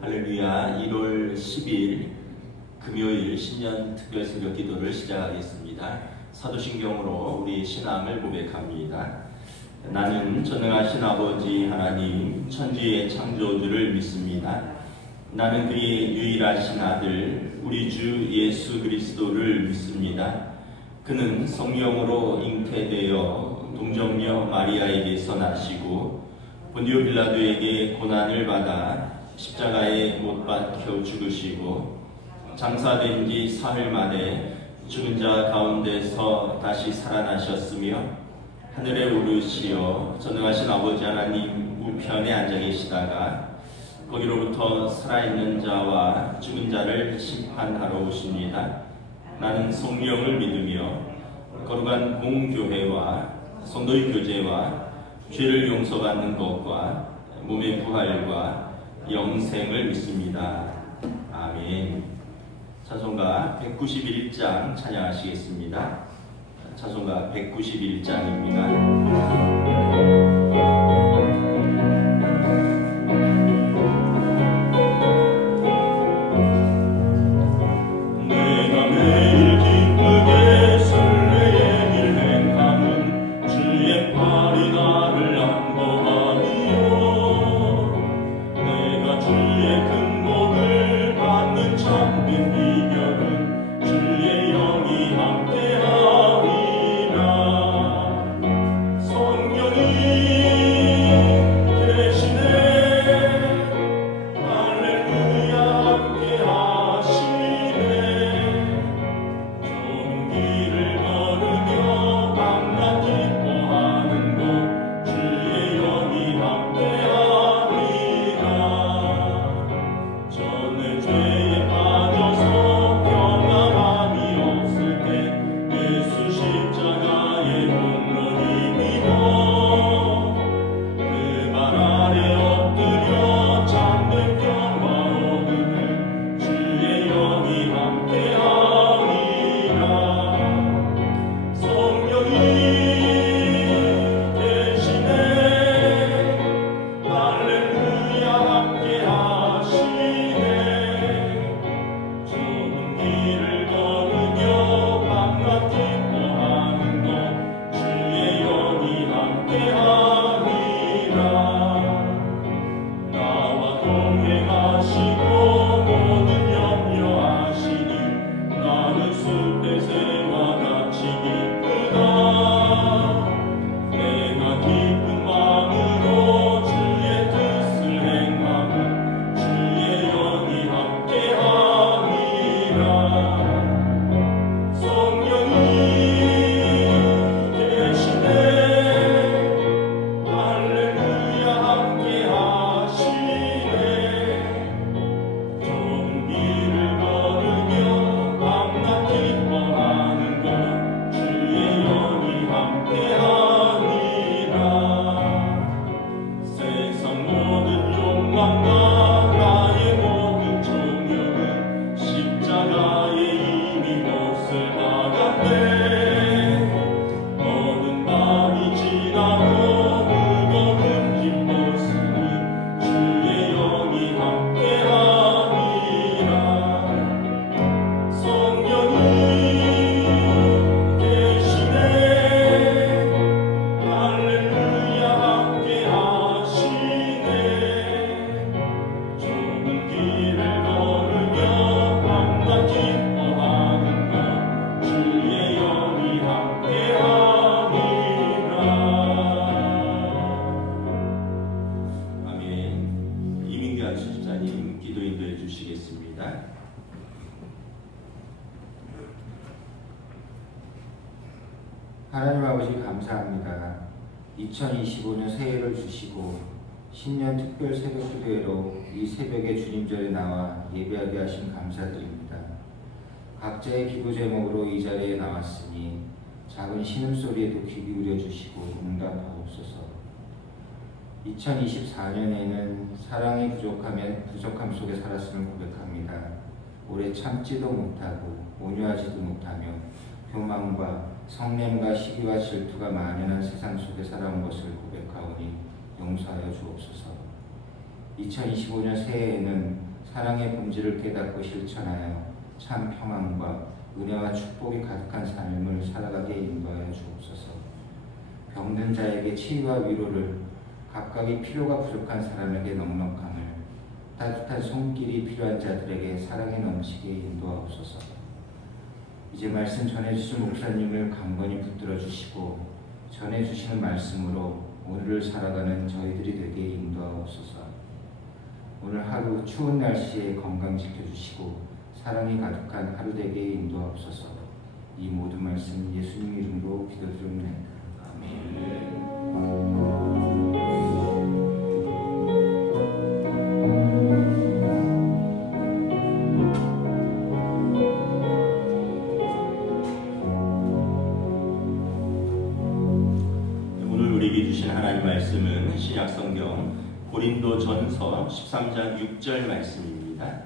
할렐루야. 1월 10일 금요일 신년 특별 새벽 기도를 시작하겠습니다. 사도신경으로 우리 신앙을 고백합니다. 나는 전능하신 아버지 하나님 천지의 창조주를 믿습니다. 나는 그의 유일하신 아들 우리 주 예수 그리스도를 믿습니다. 그는 성령으로 잉태되어 동정녀 마리아에게서 나시고 본디오 빌라도에게 고난을 받아 십자가에 못 박혀 죽으시고 장사된 지 사흘 만에 죽은 자 가운데서 다시 살아나셨으며 하늘에 오르시어 전능하신 아버지 하나님 우편에 앉아 계시다가 거기로부터 살아있는 자와 죽은 자를 심판하러 오십니다. 나는 성령을 믿으며 거룩한 공교회와 성도의 교제와 죄를 용서받는 것과 몸의 부활과 영생을 믿습니다. 아멘. 찬송가 191장 찬양하시겠습니다. 찬송가 191장입니다. 하나님 아버지 감사합니다. 2025년 새해를 주시고 신년 특별 새벽 기도회로 이 새벽에 주님절에 나와 예배하게 하신 감사드립니다. 각자의 기도 제목으로 이 자리에 나왔으니 작은 신음소리에도 귀 기울여 주시고 응답하옵소서. 2024년에는 사랑의 부족함 속에 살았음을 고백합니다. 오래 참지도 못하고 온유하지도 못하며 교만과 성냄과 시기와 질투가 만연한 세상 속에 살아온 것을 고백하오니 용서하여 주옵소서. 2025년 새해에는 사랑의 본질을 깨닫고 실천하여 참 평안과 은혜와 축복이 가득한 삶을 살아가게 인도하여 주옵소서. 병든 자에게 치유와 위로를, 각각의 필요가 부족한 사람에게 넉넉함을, 따뜻한 손길이 필요한 자들에게 사랑에 넘치게 인도하옵소서. 이제 말씀 전해주신 목사님을 강건히 붙들어 주시고 전해주시는 말씀으로 오늘을 살아가는 저희들이 되게 인도하옵소서. 오늘 하루 추운 날씨에 건강 지켜주시고 사랑이 가득한 하루 되게 인도하옵소서. 이 모든 말씀 예수님 이름으로 기도드립니다. 아멘. 오늘 우리에게 주신 하나님 말씀은 신약성경 고린도전서 13장 6절 말씀입니다.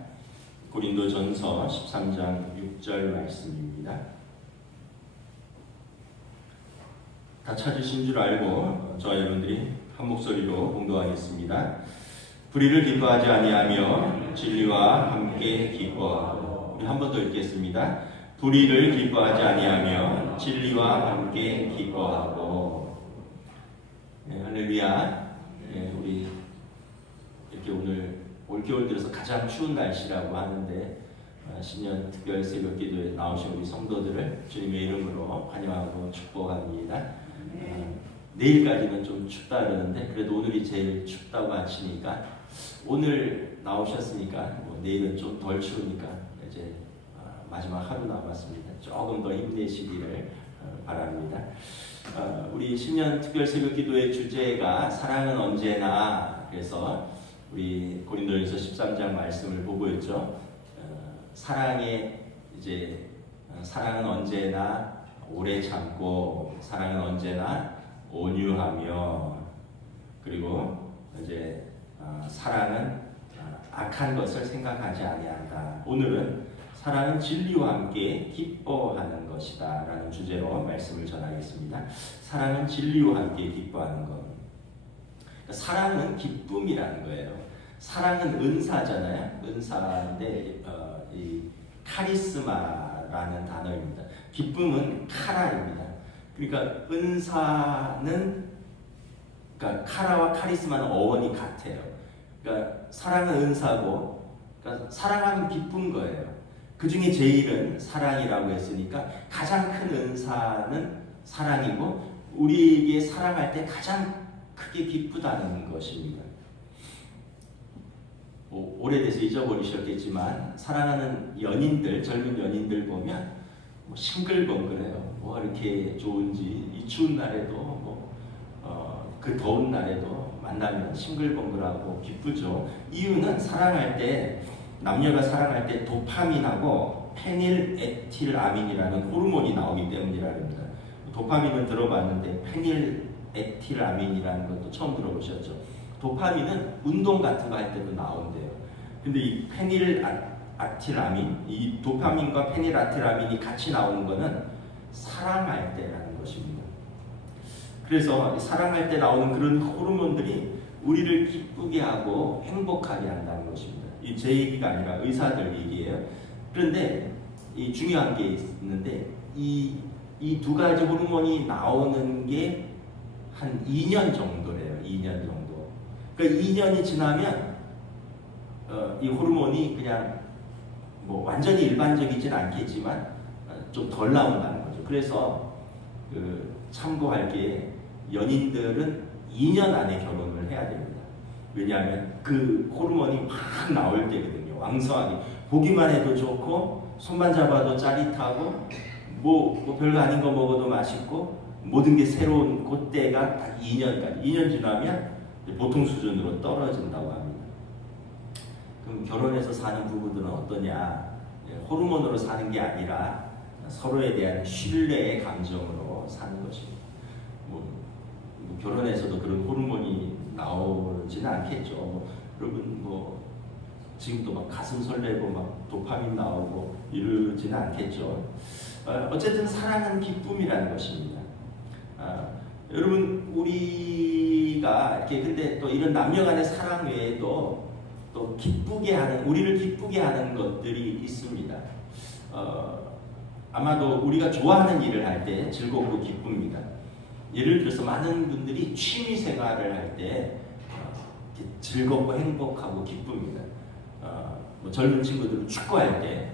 고린도전서 13장 6절 말씀입니다. 다 찾으신 줄 알고 저와 여러분들이 한 목소리로 공동하겠습니다. 불의를 기뻐하지 아니하며 진리와 함께 기뻐하고. 우리 한 번 더 읽겠습니다. 불의를 기뻐하지 아니하며 진리와 함께 기뻐하고. 네, 할렐루야. 네, 우리 이렇게 오늘 올겨울 들어서 가장 추운 날씨라고 하는데 신년 특별 새벽 기도에 나오신 우리 성도들을 주님의 이름으로 환영하고 축복합니다. 내일까지는 좀 춥다 그러는데 그래도 오늘이 제일 춥다고 하시니까 오늘 나오셨으니까 뭐 내일은 좀 덜 추우니까 이제 마지막 하루 남았습니다. 조금 더 힘내시기를 바랍니다. 우리 신년 특별 새벽 기도의 주제가 사랑은 언제나, 그래서 우리 고린도전서 13장 말씀을 보고 있죠. 사랑은 언제나 오래 참고, 사랑은 언제나 온유하며, 그리고 이제 사랑은 악한 것을 생각하지 아니한다. 오늘은 사랑은 진리와 함께 기뻐하는 것이다 라는 주제로 말씀을 전하겠습니다. 사랑은 진리와 함께 기뻐하는 것. 사랑은 기쁨이라는 거예요. 사랑은 은사잖아요. 은사인데 이 카리스마라는 단어입니다. 기쁨은 카라입니다. 그러니까 은사는, 그러니까 카라와 카리스마는 어원이 같아요. 그러니까 사랑은 은사고, 그러니까 사랑하면 기쁜 거예요. 그 중에 제일은 사랑이라고 했으니까 가장 큰 은사는 사랑이고, 우리에게 사랑할 때 가장 크게 기쁘다는 것입니다. 오래돼서 잊어버리셨겠지만 사랑하는 연인들, 젊은 연인들 보면 싱글벙글해요. 뭐가 이렇게 좋은지, 이 추운 날에도 그 더운 날에도 만나면 싱글벙글하고 기쁘죠. 이유는 사랑할 때, 남녀가 사랑할 때 도파민하고 페닐에틸아민이라는 호르몬이 나오기 때문이라 합니다. 도파민은 들어봤는데 페닐에틸아민이라는 것도 처음 들어보셨죠? 도파민은 운동 같은 거 할 때도 나온대요. 근데 이 페닐에틸아민, 이 도파민과 페닐에틸아민이 같이 나오는 거는 사랑할 때라는 것입니다. 그래서 사랑할 때 나오는 그런 호르몬들이 우리를 기쁘게 하고 행복하게 한다는 것입니다. 이 제 얘기가 아니라 의사들 얘기예요. 그런데 이 중요한 게 있는데 이 두 가지 호르몬이 나오는 게 한 2년 정도래요. 2년 정도. 그러니까 2년이 지나면 이 호르몬이 그냥 뭐 완전히 일반적이진 않겠지만 좀 덜 나온다는 거죠. 그래서 참고할 게, 연인들은 2년 안에 결혼을 해야 됩니다. 왜냐하면 그 호르몬이 막 나올 때거든요. 왕성하게. 보기만 해도 좋고 손만 잡아도 짜릿하고 뭐 별거 아닌 거 먹어도 맛있고 모든 게 새로운 그때가 딱 2년까지. 2년 지나면 보통 수준으로 떨어진다고 합니다. 그럼 결혼해서 사는 부부들은 어떠냐? 호르몬으로 사는 게 아니라 서로에 대한 신뢰의 감정으로 사는 것입니다. 뭐 결혼해서도 그런 호르몬이 나오지는 않겠죠. 여러분 지금도 막 가슴 설레고 막 도파민 나오고 이러지는 않겠죠. 어쨌든 사랑은 기쁨이라는 것입니다. 여러분 우리가 이렇게, 근데 또 이런 남녀간의 사랑 외에도 또 기쁘게 하는, 우리를 기쁘게 하는 것들이 있습니다. 아마도 우리가 좋아하는 일을 할 때 즐겁고 기쁩니다. 예를 들어서 많은 분들이 취미 생활을 할 때 즐겁고 행복하고 기쁩니다. 뭐 젊은 친구들은 축구할 때,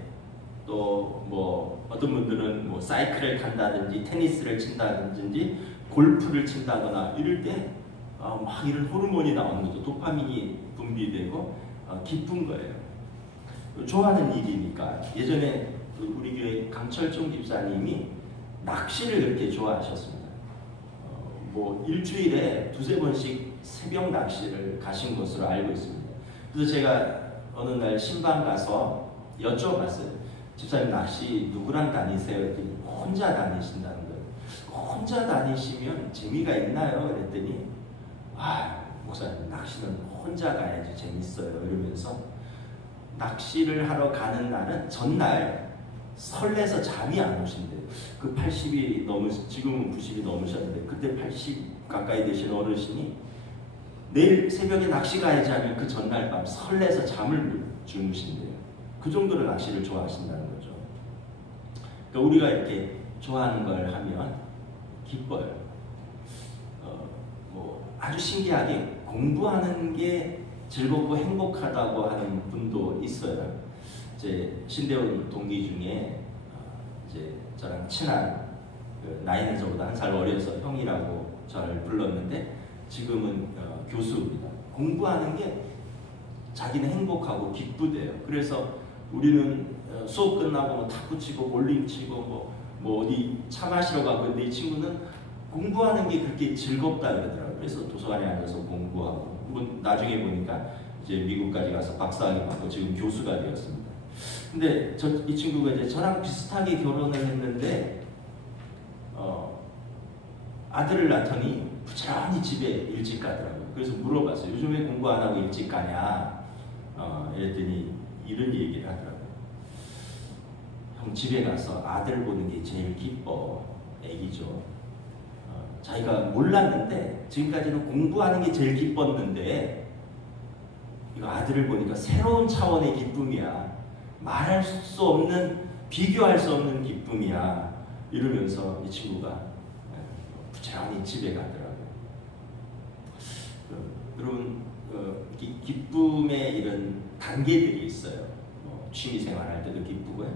또 뭐 어떤 분들은 뭐 사이클을 탄다든지 테니스를 친다든지 골프를 친다거나 이럴 때 막 이런 호르몬이 나오는 거죠. 도파민이 분비되고 기쁜 거예요. 좋아하는 일이니까. 예전에 우리 교회 강철종 집사님이 낚시를 그렇게 좋아하셨습니다. 뭐 일주일에 두세 번씩 새벽 낚시를 가신 것으로 알고 있습니다. 그래서 제가 어느 날 신방 가서 여쭤봤어요. 집사님 낚시 누구랑 다니세요? 그랬더니 혼자 다니신다는 거예요. 혼자 다니시면 재미가 있나요? 그랬더니 목사님 낚시는 혼자 가야지 재밌어요. 이러면서 낚시를 하러 가는 날은 전날 설레서 잠이 안 오신대요. 그 80이 지금은 90이 넘으셨는데 그때 80 가까이 되신 어르신이 내일 새벽에 낚시 가야지 하면 그 전날 밤 설레서 잠을 못 주무신대요. 그 정도로 낚시를 좋아하신다는 거죠. 그러니까 우리가 이렇게 좋아하는 걸 하면 기뻐요. 뭐 아주 신기하게 공부하는 게 즐겁고 행복하다고 하는 분도 있어요. 제 신대원 동기 중에 이제 저랑 친한, 나이는 저보다 한 살 어려서 형이라고 저를 불렀는데 지금은 교수입니다. 공부하는 게 자기는 행복하고 기쁘대요. 그래서 우리는 수업 끝나고 뭐 탁구 치고 볼링 치고 뭐 어디 차 마시러 가고, 근데 이 친구는 공부하는 게 그렇게 즐겁다 그러더라고요. 그래서 도서관에 앉아서 공부하고, 뭐 나중에 보니까 이제 미국까지 가서 박사학위 받고 지금 교수가 되었습니다. 근데 이 친구가 이제 저랑 비슷하게 결혼을 했는데 아들을 낳더니 부지런히 집에 일찍 가더라고요. 그래서 물어봤어요. 요즘 왜 공부 안 하고 일찍 가냐? 이랬더니 이런 얘기를 하더라고요. 형 집에 가서 아들 보는 게 제일 기뻐. 애기죠. 자기가 몰랐는데 지금까지는 공부하는 게 제일 기뻤는데 이거 아들을 보니까 새로운 차원의 기쁨이야. 말할 수 없는, 비교할 수 없는 기쁨이야. 이러면서 이 친구가 부지런히 집에 가더라고요. 여러분, 기쁨의 이런 단계들이 있어요. 취미생활 할 때도 기쁘고요.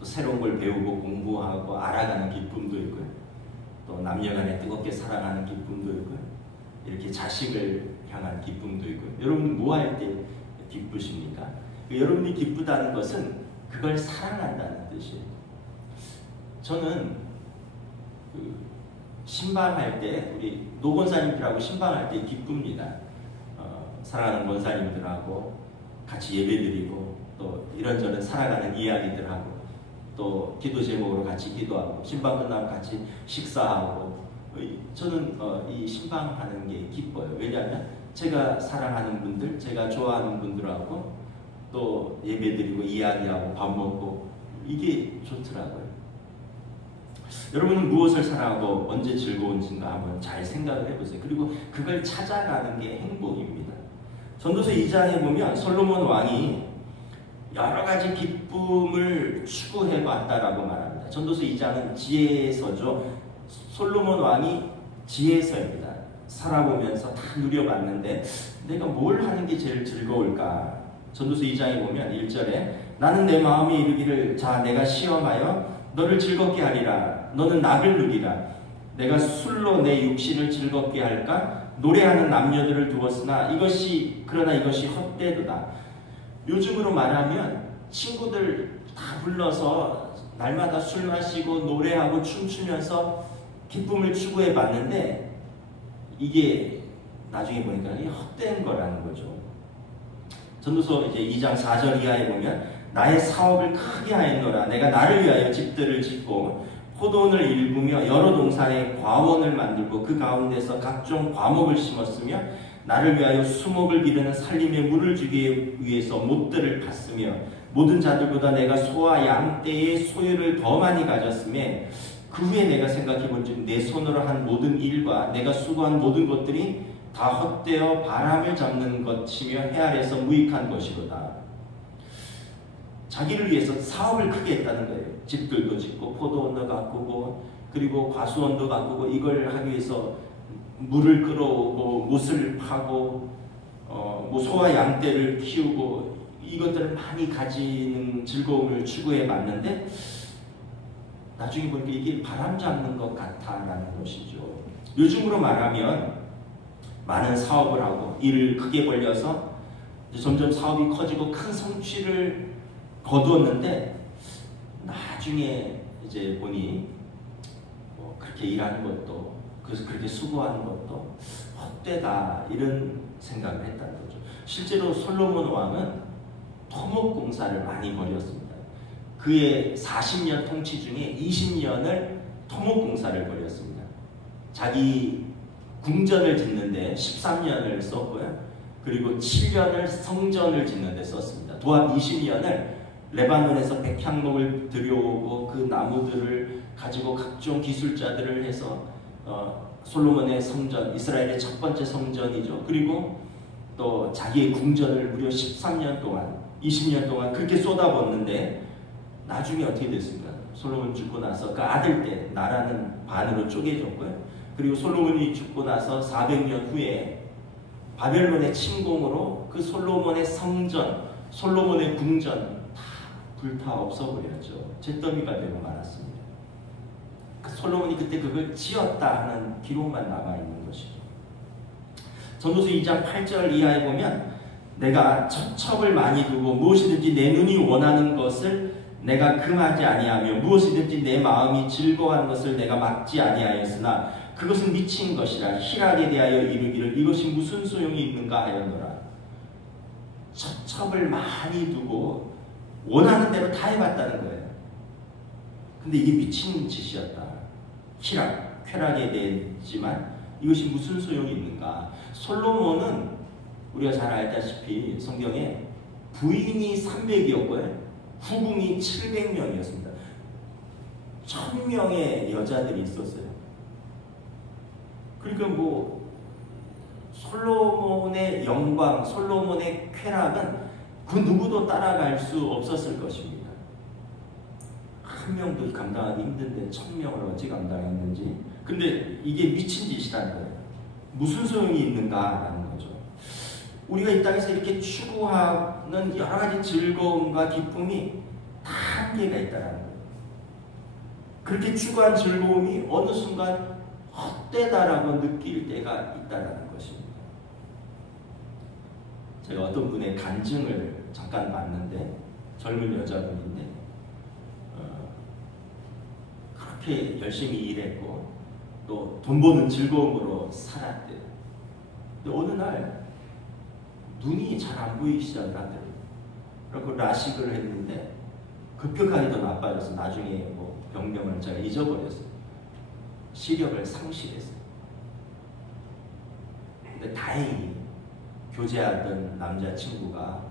또 새로운 걸 배우고 공부하고 알아가는 기쁨도 있고요. 또 남녀간에 뜨겁게 사랑하는 기쁨도 있고요. 이렇게 자식을 향한 기쁨도 있고요. 여러분 뭐 할 때 기쁘십니까? 여러분이 기쁘다는 것은 그걸 사랑한다는 뜻이에요. 저는 신방할 때, 우리 노 권사님들하고 신방할 때 기쁩니다. 사랑하는 권사님들하고 같이 예배드리고 또 이런저런 살아가는 이야기들하고 또 기도 제목으로 같이 기도하고 신방 끝나면 같이 식사하고, 저는 이 신방하는 게 기뻐요. 왜냐하면 제가 사랑하는 분들, 제가 좋아하는 분들하고 또 예배드리고 이야기하고 밥 먹고, 이게 좋더라고요. 여러분은 무엇을 사랑하고 언제 즐거운지인가 한번 잘 생각을 해보세요. 그리고 그걸 찾아가는 게 행복입니다. 전도서 2장에 보면 솔로몬 왕이 여러 가지 기쁨을 추구해봤다라고 말합니다. 전도서 2장은 지혜서죠. 솔로몬 왕이 지혜서입니다. 살아보면서 다 누려봤는데 내가 뭘 하는 게 제일 즐거울까? 전도서 2장에 보면 1절에 나는 내 마음이 이르기를 자 내가 시험하여 너를 즐겁게 하리라. 너는 낙을 누리라. 내가 술로 내 육신을 즐겁게 할까? 노래하는 남녀들을 두었으나 그러나 이것이 헛되도다. 요즘으로 말하면 친구들 다 불러서 날마다 술 마시고 노래하고 춤추면서 기쁨을 추구해 봤는데 이게 나중에 보니까 이게 헛된 거라는 거죠. 전도서 이제 2장 4절 이하에 보면 나의 사업을 크게 하였노라. 내가 나를 위하여 집들을 짓고 포도원을 일구며 여러 동산에 과원을 만들고 그 가운데서 각종 과목을 심었으며 나를 위하여 수목을 기르는 살림에 물을 주기 위해서 못들을 팠으며 모든 자들보다 내가 소와 양 떼의 소유를 더 많이 가졌음에 그 후에 내가 생각해 본즉 내 손으로 한 모든 일과 내가 수고한 모든 것들이 다 헛되어 바람을 잡는 것이며 해 아래서 무익한 것이로다. 자기를 위해서 사업을 크게 했다는 거예요. 집들도 짓고 포도원도 가꾸고 그리고 과수원도 가꾸고 이걸 하기 위해서 물을 끌어오고 못을 파고 뭐 소와 양떼를 키우고 이것들을 많이 가지는 즐거움을 추구해 봤는데 나중에 보니까 이게 바람 잡는 것 같다라는 것이죠. 요즘으로 말하면 많은 사업을 하고 일을 크게 벌려서 점점 사업이 커지고 큰 성취를 거두었는데 나중에 이제 보니 뭐 그렇게 일하는 것도 그래서 그렇게 수고하는 것도 헛되다 이런 생각을 했다는 거죠. 실제로 솔로몬 왕은 토목공사를 많이 벌였습니다. 그의 40년 통치 중에 20년을 토목공사를 벌였습니다. 자기 궁전을 짓는데 13년을 썼고요. 그리고 7년을 성전을 짓는데 썼습니다. 도합 20년을 레바논에서 백향목을 들여오고 그 나무들을 가지고 각종 기술자들을 해서 솔로몬의 성전, 이스라엘의 첫 번째 성전이죠. 그리고 또 자기의 궁전을 무려 13년 동안 20년 동안 그렇게 쏟아붓는데 나중에 어떻게 됐습니까? 솔로몬 죽고 나서 그 아들 때 나라는 반으로 쪼개졌고요. 그리고 솔로몬이 죽고 나서 400년 후에 바벨론의 침공으로 그 솔로몬의 성전, 솔로몬의 궁전 다 불타 없어버렸죠. 잿더미가 되고 말았습니다. 그 솔로몬이 그때 그걸 지었다 하는 기록만 남아있는 것이죠. 전도서 2장 8절 이하에 보면 내가 첩첩을 많이 두고 무엇이든지 내 눈이 원하는 것을 내가 금하지 아니하며 무엇이든지 내 마음이 즐거워하는 것을 내가 막지 아니하였으나 그것은 미친 것이라 희락에 대하여 이르기를 이것이 무슨 소용이 있는가 하였노라. 첩첩을 많이 두고 원하는 대로 다 해봤다는 거예요. 근데 이게 미친 짓이었다. 희락, 쾌락에 대했지만 이것이 무슨 소용이 있는가. 솔로몬은 우리가 잘 알다시피 성경에 부인이 300이었고요. 후궁이 700명이었습니다. 1000명의 여자들이 있었어요. 그러니까 뭐 솔로몬의 영광, 솔로몬의 쾌락은 그 누구도 따라갈 수 없었을 것입니다. 한 명도 감당하기 힘든데 1000명을 어찌 감당했는지. 근데 이게 미친 짓이라는 거예요. 무슨 소용이 있는가라는 거죠. 우리가 이 땅에서 이렇게 추구하는 여러 가지 즐거움과 기쁨이 다 한계가 있다는 거예요. 그렇게 추구한 즐거움이 어느 순간 헛되다라고 느낄 때가 있다는 것입니다. 제가 어떤 분의 간증을 잠깐 봤는데 젊은 여자분인데 그렇게 열심히 일했고 또 돈 버는 즐거움으로 살았대요. 근데 어느 날 눈이 잘 안 보이기 시작을 하더라고요. 그리고 라식을 했는데 급격하게 더 나빠져서 나중에 뭐 병명을 제가 잊어버렸어요. 시력을 상실했어요. 근데 다행히 교제하던 남자친구가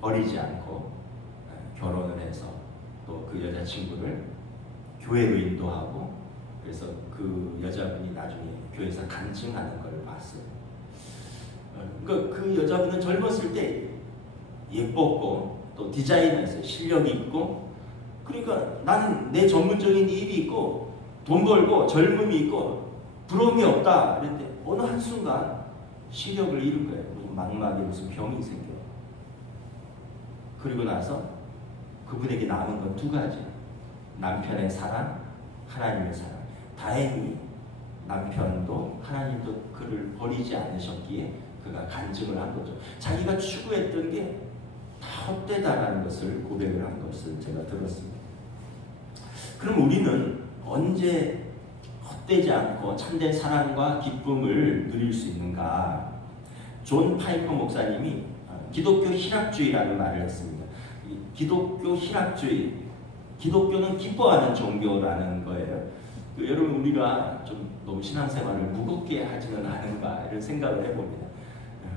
버리지 않고 결혼을 해서 또 그 여자친구를 교회로 인도하고 그래서 그 여자분이 나중에 교회에서 간증하는 걸 봤어요. 그러니까 그 여자분은 젊었을 때 예뻤고 또 디자이너였어요. 실력이 있고 그러니까 나는 내 전문적인 일이 있고 돈 벌고 젊음이 있고 부러움이 없다. 그런데 어느 한순간 시력을 잃은 거예요. 망막에 무슨 병이 생겨요. 그리고 나서 그분에게 남은 건 두 가지. 남편의 사랑, 하나님의 사랑. 다행히 남편도 하나님도 그를 버리지 않으셨기에 그가 간증을 한 거죠. 자기가 추구했던 게 다 헛되다라는 것을 고백을 한 것을 제가 들었습니다. 그럼 우리는 언제 헛되지 않고 참된 사랑과 기쁨을 누릴 수 있는가? 존 파이퍼 목사님이 기독교 희락주의라는 말을 했습니다. 기독교 희락주의, 기독교는 기뻐하는 종교라는 거예요. 여러분 우리가 좀 너무 신앙생활을 무겁게 하지는 않은가 이런 생각을 해봅니다.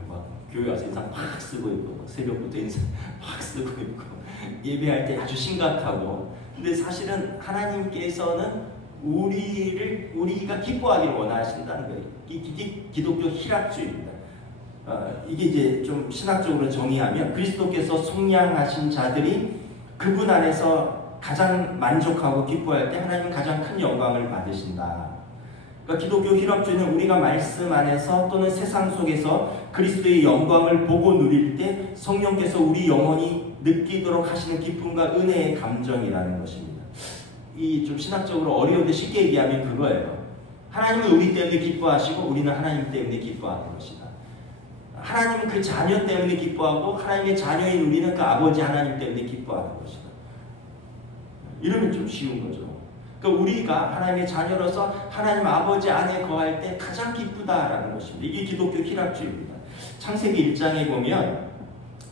막 교회 와서 인상 팍 쓰고 있고 새벽부터 인상 팍 쓰고 있고 예배할 때 아주 심각하고 근데 사실은 하나님께서는 우리가 기뻐하기를 원하신다는 거예요. 기독교 희락주의입니다. 이게 이제 좀 신학적으로 정의하면 그리스도께서 속량하신 자들이 그분 안에서 가장 만족하고 기뻐할 때 하나님은 가장 큰 영광을 받으신다. 그러니까 기독교 희락주의는 우리가 말씀 안에서 또는 세상 속에서 그리스도의 영광을 보고 누릴 때 성령께서 우리 영혼이 느끼도록 하시는 기쁨과 은혜의 감정이라는 것입니다. 이 좀 신학적으로 어려운데 쉽게 얘기하면 그거예요. 하나님은 우리 때문에 기뻐하시고 우리는 하나님 때문에 기뻐하는 것이다. 하나님은 그 자녀 때문에 기뻐하고 하나님의 자녀인 우리는 그 아버지 하나님 때문에 기뻐하는 것이다. 이러면 좀 쉬운 거죠. 그러니까 우리가 하나님의 자녀로서 하나님 아버지 안에 거할 때 가장 기쁘다라는 것입니다. 이게 기독교 희락주의입니다. 창세기 1장에 보면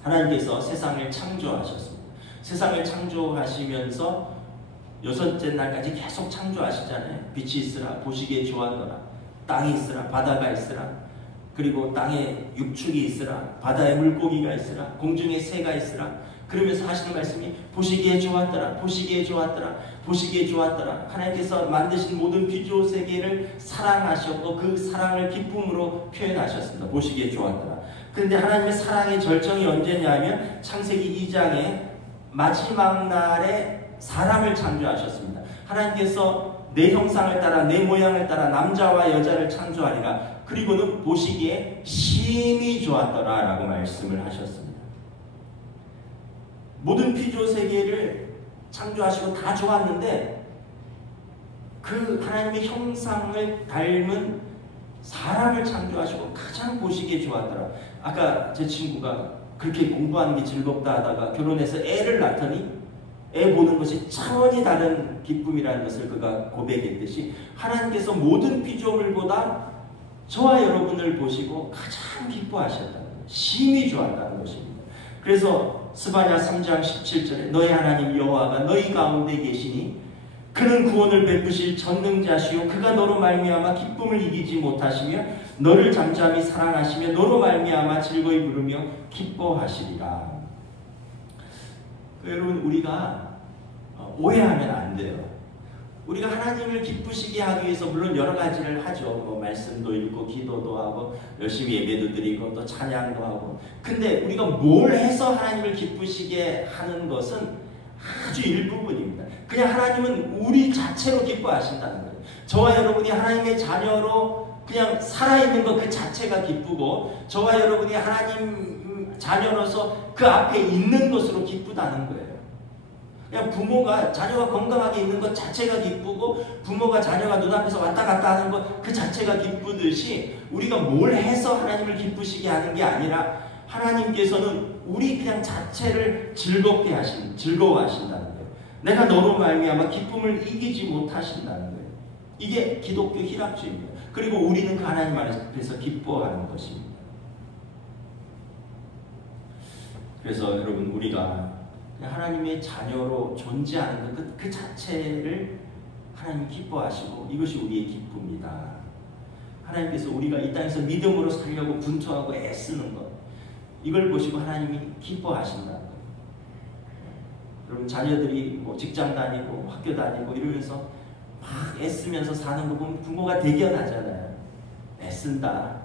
하나님께서 세상을 창조하셨습니다. 세상을 창조하시면서 여섯째 날까지 계속 창조하시잖아요. 빛이 있으라, 보시기에 좋았더라. 땅이 있으라, 바다가 있으라. 그리고 땅에 육축이 있으라, 바다에 물고기가 있으라, 공중에 새가 있으라. 그러면서 하시는 말씀이 보시기에 좋았더라, 보시기에 좋았더라, 보시기에 좋았더라. 하나님께서 만드신 모든 피조 세계를 사랑하셨고 그 사랑을 기쁨으로 표현하셨습니다. 보시기에 좋았더라. 그런데 하나님의 사랑의 절정이 언제냐면 창세기 2장에 마지막 날에 사람을 창조하셨습니다. 하나님께서 내 형상을 따라 내 모양을 따라 남자와 여자를 창조하리라. 그리고는 보시기에 심히 좋았더라 라고 말씀을 하셨습니다. 모든 피조 세계를 창조하시고 다 좋았는데 그 하나님의 형상을 닮은 사람을 창조하시고 가장 보시기에 좋았더라. 아까 제 친구가 그렇게 공부하는 게 즐겁다 하다가 결혼해서 애를 낳더니 애 보는 것이 차원이 다른 기쁨이라는 것을 그가 고백했듯이 하나님께서 모든 피조물보다 저와 여러분을 보시고 가장 기뻐하셨다는 거예요. 심히 좋았다는 것입니다. 그래서 스바냐 3장 17절에 너희 하나님 여호와가 너희 가운데 계시니 그는 구원을 베푸실 전능자시요 그가 너로 말미암아 기쁨을 이기지 못하시며 너를 잠잠히 사랑하시며 너로 말미암아 즐거이 부르며 기뻐하시리라. 여러분 우리가 오해하면 안 돼요. 우리가 하나님을 기쁘시게 하기 위해서 물론 여러 가지를 하죠. 뭐 말씀도 읽고 기도도 하고 열심히 예배도 드리고 또 찬양도 하고. 근데 우리가 뭘 해서 하나님을 기쁘시게 하는 것은 아주 일부분입니다. 그냥 하나님은 우리 자체로 기뻐하신다는 거예요. 저와 여러분이 하나님의 자녀로 그냥 살아있는 것 그 자체가 기쁘고 저와 여러분이 하나님 자녀로서 그 앞에 있는 것으로 기쁘다는 거예요. 그냥 부모가 자녀가 건강하게 있는 것 자체가 기쁘고 부모가 자녀가 눈앞에서 왔다 갔다 하는 것 그 자체가 기쁘듯이 우리가 뭘 해서 하나님을 기쁘시게 하는 게 아니라 하나님께서는 우리 그냥 자체를 즐거워하신다는 거예요. 내가 너로 말미암아 기쁨을 이기지 못하신다는 거예요. 이게 기독교 희락주의입니다. 그리고 우리는 그 하나님 안에서 기뻐하는 것입니다. 그래서 여러분 우리가 하나님의 자녀로 존재하는 그 자체를 하나님이 기뻐하시고 이것이 우리의 기쁨이다. 하나님께서 우리가 이 땅에서 믿음으로 살려고 분투하고 애쓰는 것 이걸 보시고 하나님이 기뻐하신다는 거예요. 여러분 자녀들이 뭐 직장 다니고 학교 다니고 이러면서 막 애쓰면서 사는 거 보면 부모가 대견하잖아요. 애쓴다.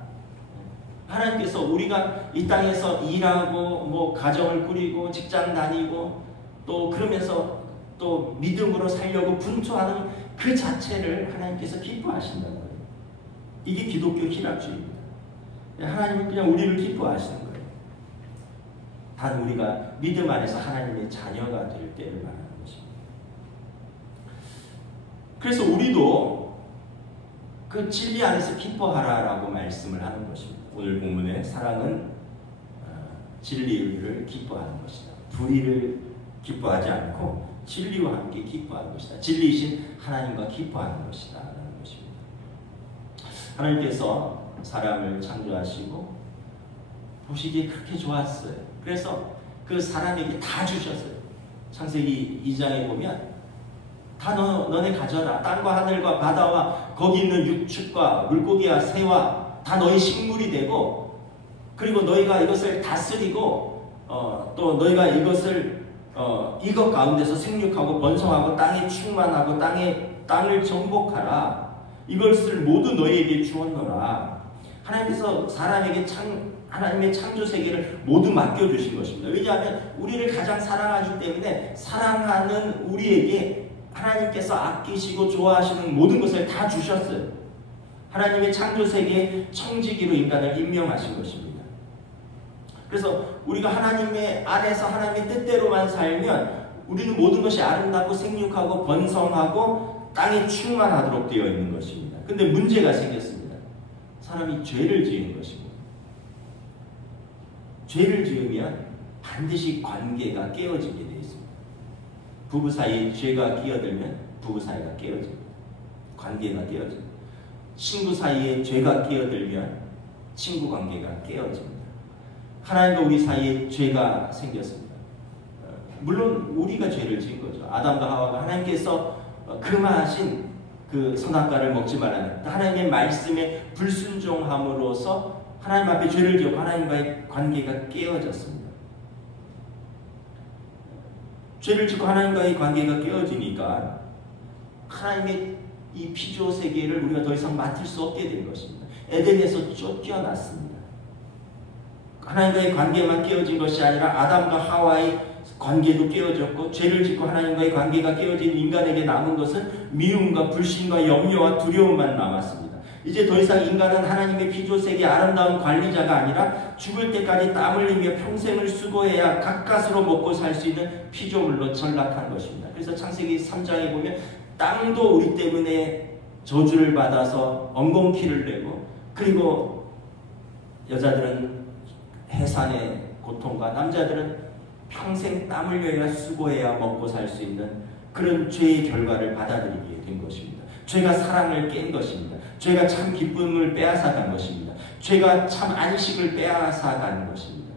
하나님께서 우리가 이 땅에서 일하고 뭐 가정을 꾸리고 직장 다니고 또 그러면서 또 믿음으로 살려고 분투하는 그 자체를 하나님께서 기뻐하신다는 거예요. 이게 기독교 희락주의입니다. 하나님은 그냥 우리를 기뻐하시는 거예요. 단 우리가 믿음 안에서 하나님의 자녀가 될 때를 말하는 것입니다. 그래서 우리도 그 진리 안에서 기뻐하라라고 말씀을 하는 것입니다. 오늘 본문의 사랑은 진리를 기뻐하는 것이다. 불의를 기뻐하지 않고 진리와 함께 기뻐하는 것이다. 진리이신 하나님과 기뻐하는 것이다. 라는 것입니다. 하나님께서 사람을 창조하시고 보시기에 그렇게 좋았어요. 그래서 그 사람에게 다 주셨어요. 창세기 2장에 보면 다 너네 가져라. 땅과 하늘과 바다와 거기 있는 육축과 물고기와 새와 다 너희 식물이 되고 그리고 너희가 이것을 다스리고 또 너희가 이것을 이것 가운데서 생육하고 번성하고 땅에 충만하고 땅 땅을 정복하라. 이것을 모두 너희에게 주었노라. 하나님께서 사람에게 하나님의 창조 세계를 모두 맡겨주신 것입니다. 왜냐하면 우리를 가장 사랑하기 때문에 사랑하는 우리에게 하나님께서 아끼시고 좋아하시는 모든 것을 다 주셨어요. 하나님의 창조 세계에 청지기로 인간을 임명하신 것입니다. 그래서 우리가 하나님의 안에서 하나님의 뜻대로만 살면 우리는 모든 것이 아름답고 생육하고 번성하고 땅에 충만하도록 되어 있는 것입니다. 근데 문제가 생겼습니다. 사람이 죄를 지은 것입니다. 죄를 지으면 반드시 관계가 깨어지게 되어 있습니다. 부부 사이에 죄가 끼어들면 부부 사이가 깨어집니다. 관계가 깨어집니다. 친구 사이에 죄가 끼어들면 친구 관계가 깨어집니다. 하나님과 우리 사이에 죄가 생겼습니다. 물론 우리가 죄를 지은 거죠. 아담과 하와가 하나님께서 금하신 그 선악과를 먹지 말라는 하나님의 말씀에 불순종함으로써 하나님 앞에 죄를 지었고 하나님과의 관계가 깨어졌습니다. 죄를 짓고 하나님과의 관계가 깨어지니까 하나님의 이 피조 세계를 우리가 더 이상 맡을 수 없게 된 것입니다. 에덴에서 쫓겨났습니다. 하나님과의 관계만 깨어진 것이 아니라 아담과 하와의 관계도 깨어졌고 죄를 짓고 하나님과의 관계가 깨어진 인간에게 남은 것은 미움과 불신과 염려와 두려움만 남았습니다. 이제 더 이상 인간은 하나님의 피조세계 아름다운 관리자가 아니라 죽을 때까지 땀 흘리며 평생을 수고해야 가까스로 먹고 살 수 있는 피조물로 전락한 것입니다. 그래서 창세기 3장에 보면 땅도 우리 때문에 저주를 받아서 엉겅퀴를 내고 그리고 여자들은 해산의 고통과 남자들은 평생 땀 흘려야 수고해야 먹고 살 수 있는 그런 죄의 결과를 받아들이게 된 것입니다. 죄가 사랑을 깬 것입니다. 죄가 참 기쁨을 빼앗아간 것입니다. 죄가 참 안식을 빼앗아간 것입니다.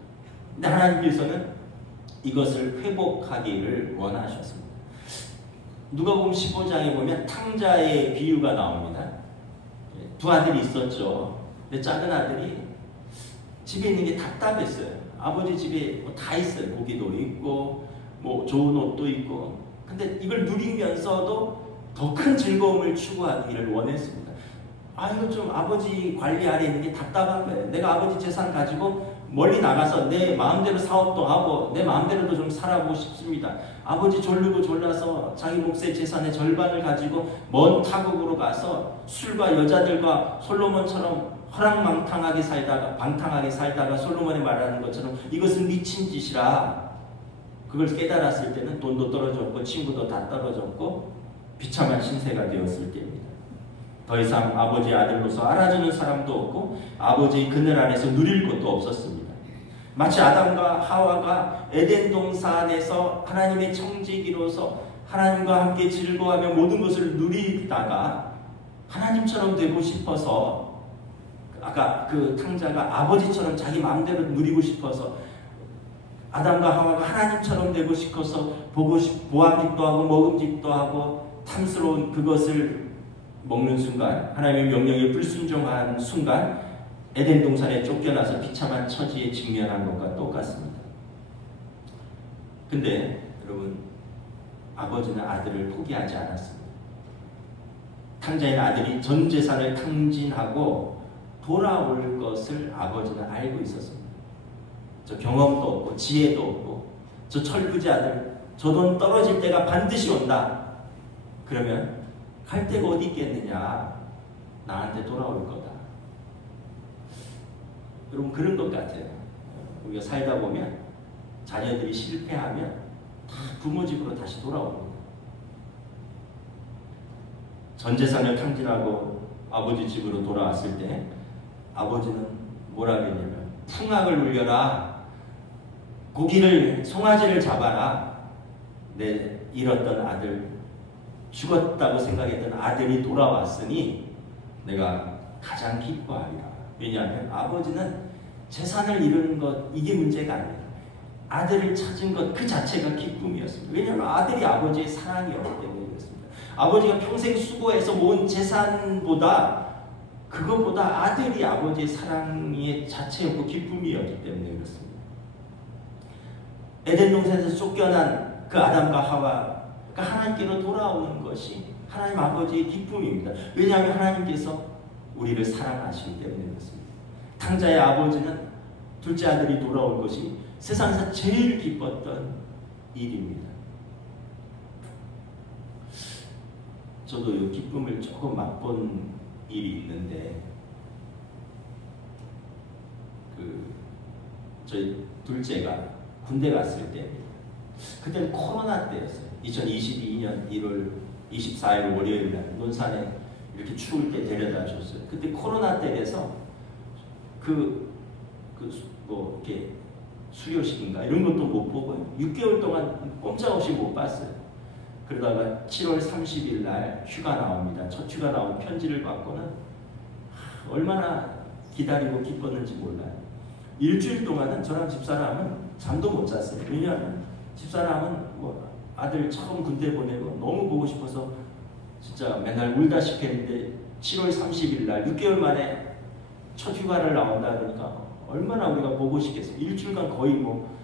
근데 하나님께서는 이것을 회복하기를 원하셨습니다. 누가복음 15장에 보면 탕자의 비유가 나옵니다. 두 아들이 있었죠. 근데 작은 아들이 집에 있는 게 답답했어요. 아버지 집에 뭐 다 있어요. 고기도 있고 뭐 좋은 옷도 있고. 근데 이걸 누리면서도 더 큰 즐거움을 추구하기를 원했습니다. 이거 좀 아버지 관리 아래 있는 게 답답한 거예요. 내가 아버지 재산 가지고 멀리 나가서 내 마음대로 사업도 하고 내 마음대로도 좀 살아보고 싶습니다. 아버지 졸르고 졸라서 자기 몫의 재산의 절반을 가지고 먼 타국으로 가서 술과 여자들과 솔로몬처럼 방탕하게 살다가 솔로몬이 말하는 것처럼 이것은 미친 짓이라. 그걸 깨달았을 때는 돈도 떨어졌고 친구도 다 떨어졌고 비참한 신세가 되었을 때입니다. 더 이상 아버지의 아들로서 알아주는 사람도 없고 아버지의 그늘 안에서 누릴 것도 없었습니다. 마치 아담과 하와가 에덴 동산에서 하나님의 청지기로서 하나님과 함께 즐거워하며 모든 것을 누리다가 하나님처럼 되고 싶어서 아까 그 탕자가 아버지처럼 자기 마음대로 누리고 싶어서 아담과 하와가 하나님처럼 되고 싶어서 보암직도 하고 먹음직도 하고 탐스러운 그것을 먹는 순간 하나님의 명령에 불순종한 순간 에덴 동산에 쫓겨나서 비참한 처지에 직면한 것과 똑같습니다. 근데 여러분 아버지는 아들을 포기하지 않았습니다. 탕자인 아들이 전 재산을 탕진하고 돌아올 것을 아버지는 알고 있었습니다. 저 경험도 없고 지혜도 없고 저 철부지 아들 저 돈 떨어질 때가 반드시 온다. 그러면 갈 데가 어디 있겠느냐. 나한테 돌아올 거다. 여러분 그런 것 같아요. 우리가 살다 보면 자녀들이 실패하면 다 부모 집으로 다시 돌아옵니다. 전 재산을 탕진하고 아버지 집으로 돌아왔을 때 아버지는 뭐라 그랬냐면 풍악을 울려라. 송아지를 잡아라. 내 잃었던 아들 죽었다고 생각했던 아들이 돌아왔으니 내가 가장 기뻐하리라. 왜냐하면 아버지는 재산을 잃은 것 이게 문제가 아니에요. 아들을 찾은 것 그 자체가 기쁨이었습니다. 왜냐하면 아들이 아버지의 사랑이었기 때문에 그렇습니다. 아버지가 평생 수고해서 모은 재산보다 그것보다 아들이 아버지의 사랑의 자체였고 기쁨이었기 때문에 그렇습니다. 에덴 동산에서 쫓겨난 그 아담과 하와가 하나님께로 돌아오는 것이 하나님 아버지의 기쁨입니다. 왜냐하면 하나님께서 우리를 사랑하시기 때문에 그렇습니다. 탕자의 아버지는 둘째 아들이 돌아올 것이 세상에서 제일 기뻤던 일입니다. 저도 이 기쁨을 조금 맛본 일이 있는데, 저희 둘째가 군대 갔을 때입니다. 그때는 코로나 때였어요. 2022년 1월 24일 월요일 날 논산에 이렇게 추울 때 데려다 줬어요. 그때 코로나 때라서 뭐 이렇게 수료식인가 이런 것도 못 보고요. 6개월 동안 꼼짝없이 못 봤어요. 그러다가 7월 30일 날 휴가 나옵니다. 첫 휴가 나온 편지를 받고는 얼마나 기다리고 기뻤는지 몰라요. 일주일 동안은 저랑 집사람은 잠도 못 잤어요. 왜냐하면 집사람은 뭐 아들 처음 군대 보내고 너무 보고 싶어서 진짜 맨날 울다시피 했는데 7월 30일 날 6개월 만에 첫 휴가를 나온다 그러니까 얼마나 우리가 보고 싶겠어요. 일주일간 거의 뭐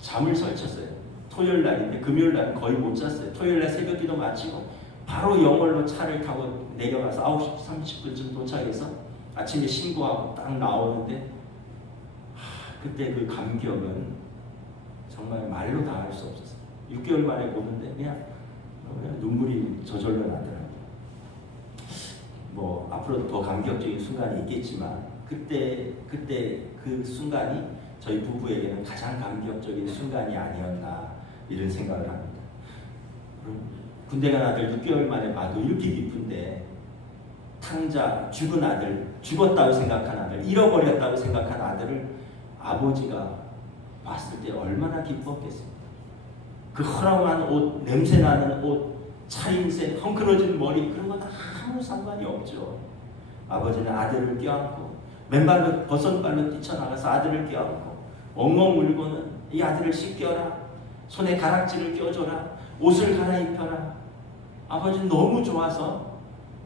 잠을 설쳤어요. 토요일 날인데 금요일 날은 거의 못 잤어요. 토요일 날 새벽 기도 마치고 바로 영월로 차를 타고 내려가서 9시 30분쯤 도착해서 아침에 신고하고 딱 나오는데 그때 그 감격은 정말 말로 다 할 수 없었어요. 6개월 만에 보는데 그냥 눈물이 저절로 나더라고요. 뭐 앞으로도 더 감격적인 순간이 있겠지만 그때 그 순간이 저희 부부에게는 가장 감격적인 순간이 아니었나 이런 생각을 합니다. 군대 간 아들 6개월 만에 봐도 이렇게 기쁜데 탕자, 죽은 아들, 죽었다고 생각한 아들, 잃어버렸다고 생각한 아들을 아버지가 봤을 때 얼마나 기뻤겠습니까? 그 허름한 옷, 냄새나는 옷, 차림새, 헝클어진 머리 그런 건 아무 상관이 없죠. 아버지는 아들을 껴안고 맨발로 버선발로 뛰쳐나가서 아들을 껴안고 엉엉 울고는 이 아들을 씻겨라, 손에 가락지를 껴줘라, 옷을 갈아입혀라. 아버지는 너무 좋아서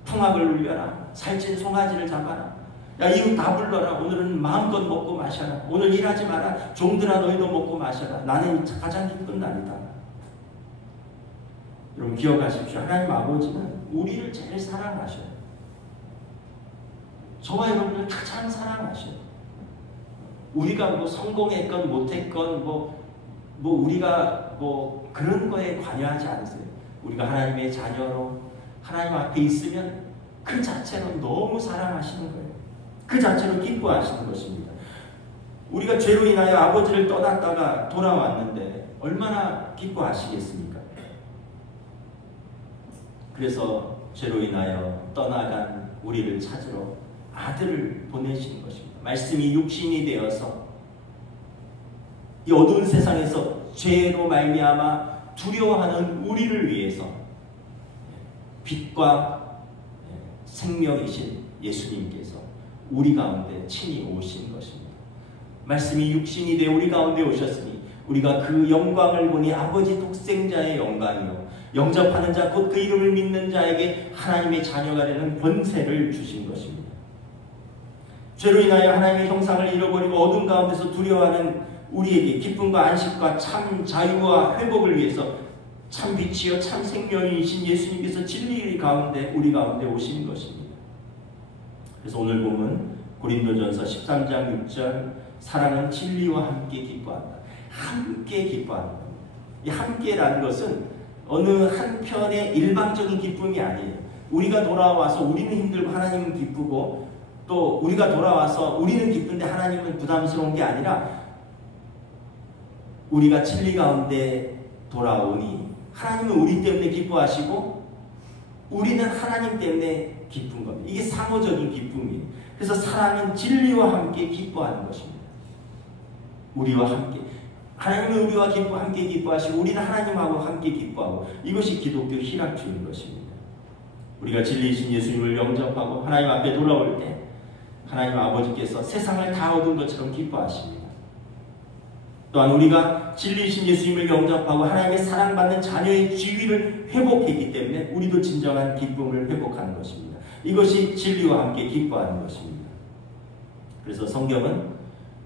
풍악을 울려라, 살찐 송아지를 잡아라, 야 이웃 다 불러라, 오늘은 마음껏 먹고 마셔라, 오늘 일하지 마라, 종들아 너희도 먹고 마셔라, 나는 가장 기쁜 날이다. 여러분 기억하십시오. 하나님 아버지는 우리를 제일 사랑하셔요. 저와 여러분을 가장 사랑하셔요. 우리가 뭐 성공했건 못했건 뭐 우리가 뭐 그런 거에 관여하지 않으세요. 우리가 하나님의 자녀로 하나님 앞에 있으면 그 자체로 너무 사랑하시는 거예요. 그 자체로 기뻐하시는 것입니다. 우리가 죄로 인하여 아버지를 떠났다가 돌아왔는데 얼마나 기뻐하시겠습니까? 그래서 죄로 인하여 떠나간 우리를 찾으러 아들을 보내시는 것입니다. 말씀이 육신이 되어서 이 어두운 세상에서 죄로 말미암아 두려워하는 우리를 위해서 빛과 생명이신 예수님께서 우리 가운데 친히 오신 것입니다. 말씀이 육신이 되어 우리 가운데 오셨으니 우리가 그 영광을 보니 아버지 독생자의 영광이요 영접하는 자 곧 그 이름을 믿는 자에게 하나님의 자녀가 되는 권세를 주신 것입니다. 죄로 인하여 하나님의 형상을 잃어버리고 어둠 가운데서 두려워하는 우리에게 기쁨과 안식과 참 자유와 회복을 위해서 참 빛이요 참 생명이신 예수님께서 진리 가운데 우리 가운데 오신 것입니다. 그래서 오늘 보면 고린도전서 13장 6절 사랑은 진리와 함께 기뻐한다. 함께 기뻐한다. 이 함께라는 것은 어느 한편의 일방적인 기쁨이 아니에요. 우리가 돌아와서 우리는 힘들고 하나님은 기쁘고 또 우리가 돌아와서 우리는 기쁜데 하나님은 부담스러운 게 아니라 우리가 진리 가운데 돌아오니 하나님은 우리 때문에 기뻐하시고 우리는 하나님 때문에 기쁜 겁니다. 이게 상호적인 기쁨이에요. 그래서 사랑은 진리와 함께 기뻐하는 것입니다. 우리와 함께. 하나님은 우리와 함께 기뻐하시고 우리는 하나님하고 함께 기뻐하고 이것이 기독교 희락주의인 것입니다. 우리가 진리이신 예수님을 영접하고 하나님 앞에 돌아올 때 하나님 아버지께서 세상을 다 얻은 것처럼 기뻐하십니다. 또한 우리가 진리이신 예수님을 영접하고 하나님의 사랑받는 자녀의 지위를 회복했기 때문에 우리도 진정한 기쁨을 회복하는 것입니다. 이것이 진리와 함께 기뻐하는 것입니다. 그래서 성경은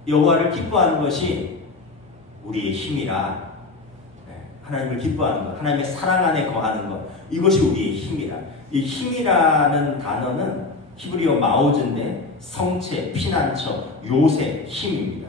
여호와를 기뻐하는 것이 우리의 힘이라 하나님을 기뻐하는 것, 하나님의 사랑 안에 거하는 것, 이것이 우리의 힘이라. 이 힘이라는 단어는 히브리어 마오즈인데 성체, 피난처, 요새, 힘입니다.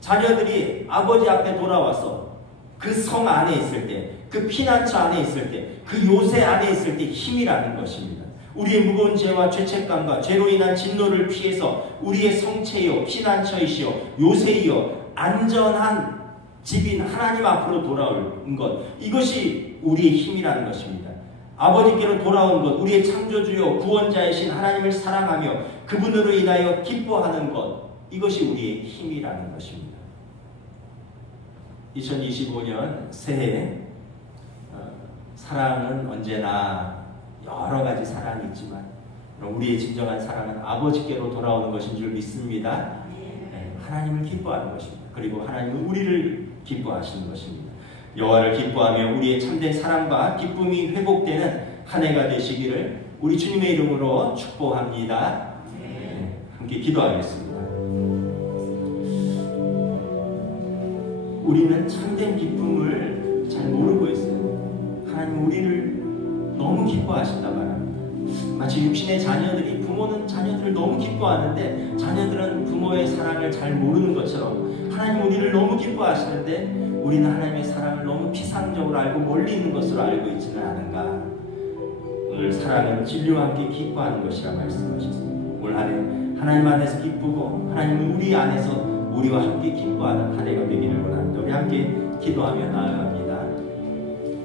자녀들이 아버지 앞에 돌아와서 그 성 안에 있을 때, 그 피난처 안에 있을 때, 그 요새 안에 있을 때 힘이라는 것입니다. 우리의 무거운 죄와 죄책감과 죄로 인한 진노를 피해서 우리의 성체요, 피난처이시요, 요새이요, 안전한 집인 하나님 앞으로 돌아온 것, 이것이 우리의 힘이라는 것입니다. 아버지께로 돌아온 것, 우리의 창조주요 구원자이신 하나님을 사랑하며 그분으로 인하여 기뻐하는 것, 이것이 우리의 힘이라는 것입니다. 2025년 새해 사랑은 언제나 여러 가지 사랑이 있지만 우리의 진정한 사랑은 아버지께로 돌아오는 것인 줄 믿습니다. 하나님을 기뻐하는 것입니다. 그리고 하나님은 우리를 기뻐하시는 것입니다. 여호와를 기뻐하며 우리의 참된 사랑과 기쁨이 회복되는 한 해가 되시기를 우리 주님의 이름으로 축복합니다. 함께 기도하겠습니다. 우리는 참된 기쁨을 잘 모르고 있어요. 하나님 우리를 너무 기뻐하신다 말합니다. 마치 육신의 자녀들이, 부모는 자녀들을 너무 기뻐하는데 자녀들은 부모의 사랑을 잘 모르는 것처럼 하나님 우리를 너무 기뻐하시는데 우리는 하나님의 사랑을 너무 피상적으로 알고 멀리 있는 것으로 알고 있지는 않은가. 오늘 사랑은 진리와 함께 기뻐하는 것이라 말씀하셨습니다. 올 한 해 하나님 안에서 기쁘고 하나님은 우리 안에서 우리와 함께 기뻐하는 한 해가 되기를 원합니다. 우리 함께 기도하며 나아갑니다.